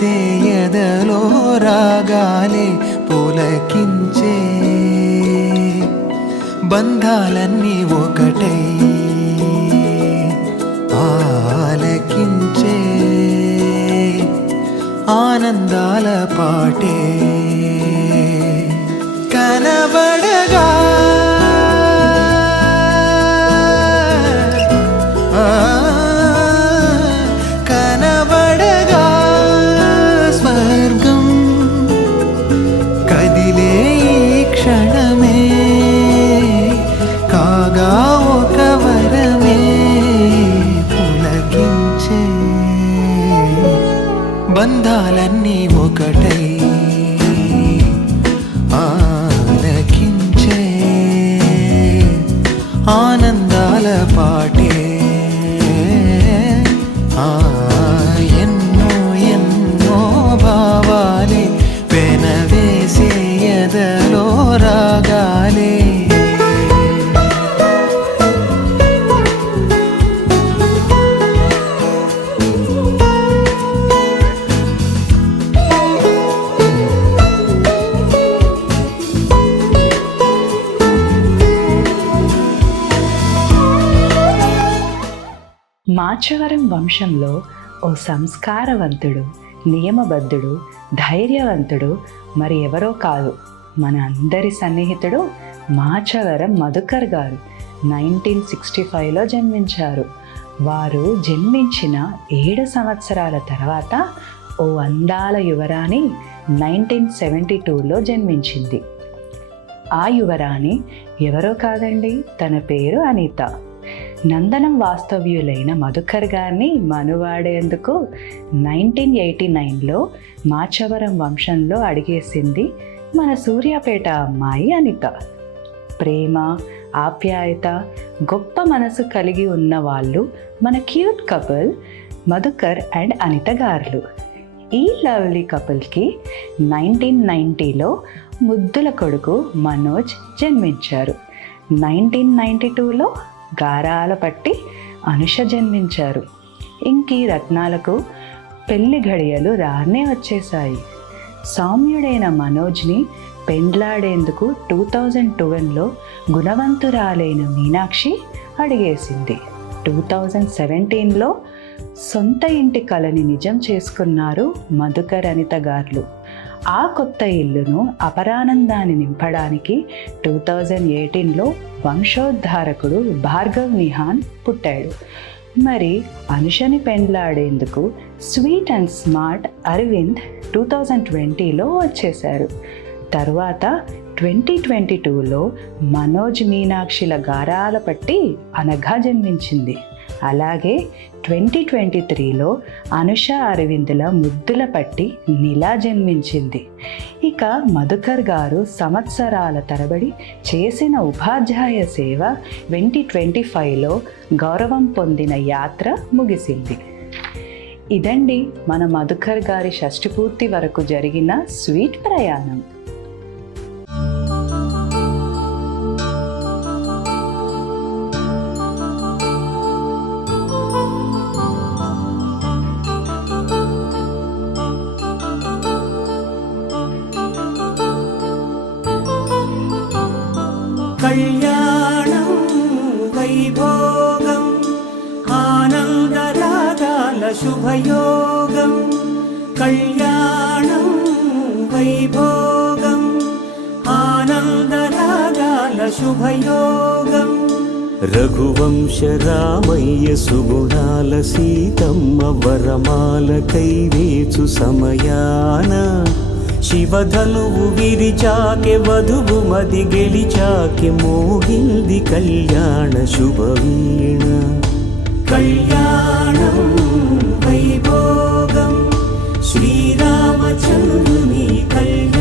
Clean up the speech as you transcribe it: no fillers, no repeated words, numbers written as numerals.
పెనవేసే ఎదలో రాగాలే పులకించే బంధాలన్నీ ఒకటై ఆలకించే ఆనందాల పాటే కనబడగా కనబడగా స్వర్గం కదిలే ఈ క్షణమే కాగా ఒక వరమే పులకించే బంధాలన్నీ ఒకటై ఆలకించే ఆనందాల పాటే ఎన్నో ఎన్నో భావాలే పెనవేసే ఎదలో రాగాలే మాచవరం వంశంలో ఓ సంస్కారవంతుడు, నియమబద్ధుడు, ధైర్యవంతుడు మరి ఎవరో కాదు, మన అందరి సన్నిహితుడు మాచవరం మధుకర్ గారు 1965లో జన్మించారు. వారు జన్మించిన 7 సంవత్సరాల తర్వాత ఓ అందాల యువరాణి 1972లో జన్మించింది. ఆ యువరాణి ఎవరో కాదండి, తన పేరు అనిత. నందనం వాస్తవ్యులైన మధుకర్ గారిని మనువాడేందుకు 1989లో మాచవరం వంశంలో అడిగేసింది మన సూర్యాపేట అమ్మాయి అనిత. ప్రేమ, ఆప్యాయత, గొప్ప మనసు కలిగి ఉన్న వాళ్ళు మన cute couple Madhukar and Anitha గారులు. ఈ లవ్లీ కపుల్కి 1990లో ముద్దుల కొడుకు మనోజ్ జన్మించారు. 1992లో గారాల పట్టి అనుష జన్మించారు. ఇంకీ రత్నాలకు పెళ్లి ఘడియలు రానే వచ్చేశాయి. సౌమ్యుడైన మనోజ్ని పెండ్లాడేందుకు 2012లో గుణవంతురాలైన మీనాక్షి అడిగేసింది. 2017లో సొంత ఇంటి కలని నిజం చేసుకున్నారు మధుకర్ అనిత గారు. ఆ కొత్త ఇల్లును అపరానందాన్ని నింపడానికి 2018లో వంశోద్ధారకుడు భార్గవ్ నిహాన్ పుట్టాడు. మరి అనుషని పెండ్లాడేందుకు స్వీట్ అండ్ స్మార్ట్ అరవింద్ 2020లో వచ్చేశారు. తర్వాత 2022లో మనోజ్ మీనాక్షిల గారాల పట్టి అనఘ జన్మించింది. అలాగే 2023లో అనుష అరవిందుల ముద్దుల పట్టి నీలా జన్మించింది. ఇక మధుకర్ గారు సంవత్సరాల తరబడి చేసిన ఉపాధ్యాయ సేవ 2025లో గౌరవం పొందిన యాత్ర ముగిసింది. ఇదండి మన మధుకర్ గారి షష్ఠపూర్తి వరకు జరిగిన స్వీట్ ప్రయాణం. కళ్యాణం వైభోగం ఆనందరాగాల శుభయోగం. కళ్యాణం వైభోగం ఆనందరాగాల శుభయోగం. రఘువంశ రామయ్య సుగుణాల సీతమ్మ వరమాల కైవేచు సమయాన శివధనువు విరిచాకె వధువు మది గెలిచాకె మోగింది కళ్యాణ శుభవీణ. కళ్యాణం వైభోగం శ్రీరామచంద్రుని కళ్యాణం.